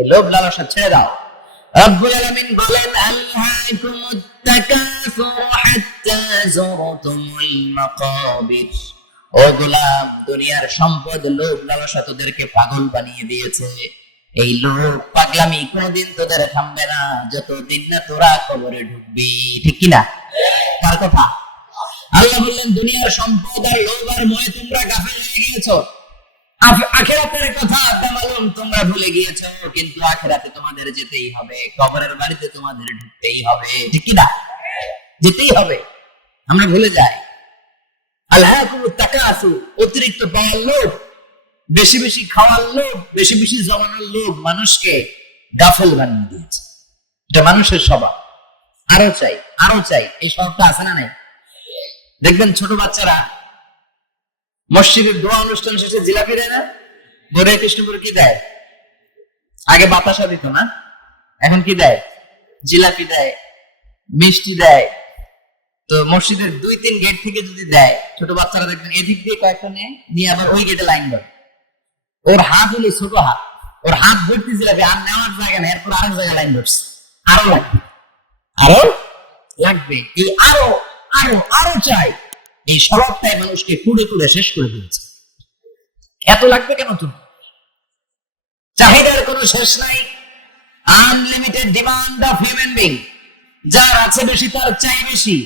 এই লোভ লালসা ছেড়ে দাও। রব্বুল আলামিন বলেন আলহাকুমুত তাকাসুর হাত্তা যুরতুমুল মাকাবির। ও গোলাম, দুনিয়ার সম্পদ লোভ লালসা তোদেরকে পাগল বানিয়ে দিয়েছে। এই লোভ পাগলামি কোনদিন তোদের থামবে না যতদিন না তোরা কবরে ঢুকবি। ঠিক কিনা? কার কথা? আল্লাহ বললেন দুনিয়ার সম্পদ আর লোভ আর মোহে তোমরা গাফেল হয়ে গিয়েছো। আখিরাতের কথা তামালুম তোমরা ভুলে গিয়েছো, কিন্তু আখিরাতে তোমাদের যেতেই হবে, কবরের বাড়িতে তোমাদের ঢুকতেই হবে। ঠিক কিনা? যেতেই হবে। আমরা ভুলে যাই। আলহাকুমুত তাকাসুর, অতিরিক্ত পাওয়ার লোভ, বেশি বেশি খাওয়ার লোভ, বেশি বেশি জমানোর লোভ মানুষকে গাফেল বানিয়ে দিয়েছে। এটা মানুষের স্বভাব। আরো চাই, আরো চাই, এই স্বভাবটা আছে না নাই? দেখবেন ছোট বাচ্চারা মসজিদের দোয়া অনুষ্ঠান শেষে জিলাপি দেয় না? বলে কৃষ্ণপুর কি দেয়? আগে বাতাসা দিত না, এখন কি দেয়? জিলাপি দেয়, মিষ্টি দেয়। তো মসজিদের 2-3 গেট থেকে যদি দেয়, ছোট বাচ্চারা দেখবেন এদিক দিয়ে কয়েকটা নিয়ে আবার ওই গেটে লাইন দেয়। ওর হাত হলো ছোট হাত, ওর হাত ভর্তি জিলাপি, আর নেওয়ার জায়গা নেই, এরপর আরেক জায়গায় লাইন ধরছে। আরো লাগবে, আরো লাগবে, এই আরো আরো আরো চাই। এই স্বভাবটাই মানুষকে কুড়ে কুড়ে শেষ করে দিয়েছে। এত লাগবে কেন? তুমি চাহিদার কোনো শেষ নাই। Unlimited demand of human being. যার আছে বেশি তার চাই বেশি।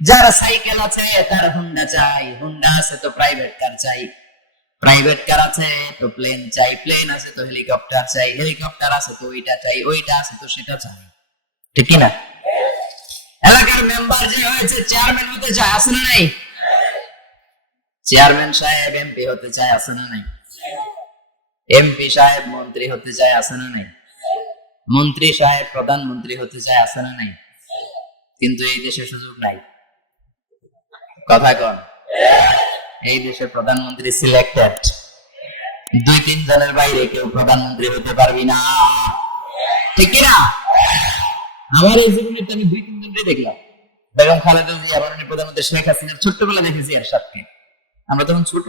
যার সাইকেল আছে তার হুন্ডা চাই, হুন্ডা আছে তো প্রাইভেট কার চাই, প্রাইভেট কার আছে তো প্লেন চাই, প্লেন আছে তো হেলিকপ্টার চাই, হেলিকপ্টার আছে তো ওইটা চাই, ওইটা আছে তো সেটা চাই। ঠিক কিনা? এলাকার মেম্বার যে হয়েছে চেয়ারম্যান হতে চায়, আছে না নাই? চেয়ারম্যান সাহেব এমপি হতে চায়, আছে না নাই? এমপি সাহেব মন্ত্রী হতে চায়, আছে না নাই? মন্ত্রী সাহেব প্রধানমন্ত্রী হতে চায়, আছে না নাই? কিন্তু এই দেশে সুযোগ নাই। কথা কন। এই দেশে প্রধানমন্ত্রী সিলেক্টেড। 2-3 জনের বাইরে কেউ প্রধানমন্ত্রী হতে পারবি না। ঠিক কিনা? আমার এই জীবনে আমি 2-3 জনকে দেখলাম। বেগম খালেদা জিয়া, মাননীয় প্রধানমন্ত্রী শেখ হাসিনার ছোট্টবেলা দেখেছি এর সাথে। আমরা তখন ছোট।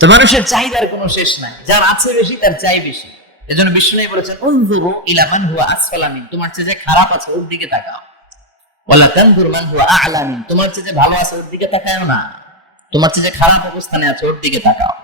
তো মানুষের চাহিদার কোনো শেষ নাই। যার আছে বেশি তার চাই বেশি। এজন্য বিষ্ণু বলেছেন উনজুরু ইলা মান হুয়া আসফালা মিন, তোমার চেয়ে যে খারাপ আছে ওর দিকে তাকাও। ওয়ালা তানজুরু মান হুয়া আ'লা মিন, তোমার চেয়ে যে ভালো আছে ওর দিকে তাকাও না, তোমার চেয়ে যে খারাপ অবস্থানে আছে ওর দিকে তাকাও।